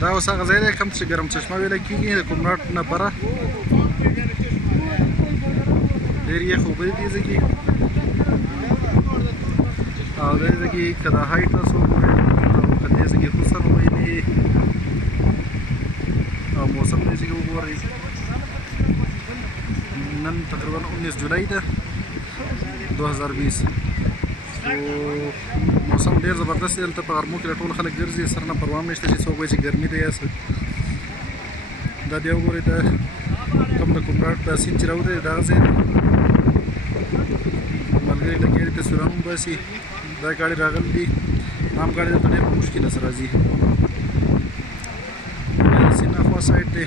دا اوس هغه ځای دی کوم چې ګرم چشمه ویلی کېږي د کونړ نه بره ډېر یخ اوبه دي دې ځای کې او دې ځای کې که دا هایټ تاسو وګورئ او که دې ځای کې حسن ویلي او موسم دې ځای کې وګورئ نن تقریبا 19 جولای ده 2020 موسم ډېر زبردست دی دلته په غرمو کې ټول خلک ګرځي سر نه پروا هم نشته چې څوک وایي چې ګرمي دی یا څه دا بیا وګورئ دا کوم د کونړ دا سیند چې راوتی دی دغه ځای دی ملګري لګیا دي تصویرونه هم باسي دا ګاډي راغلي دي عام ګاډي دلته ډېر په مشکله سره راځي د سیند اخوا سایډ دی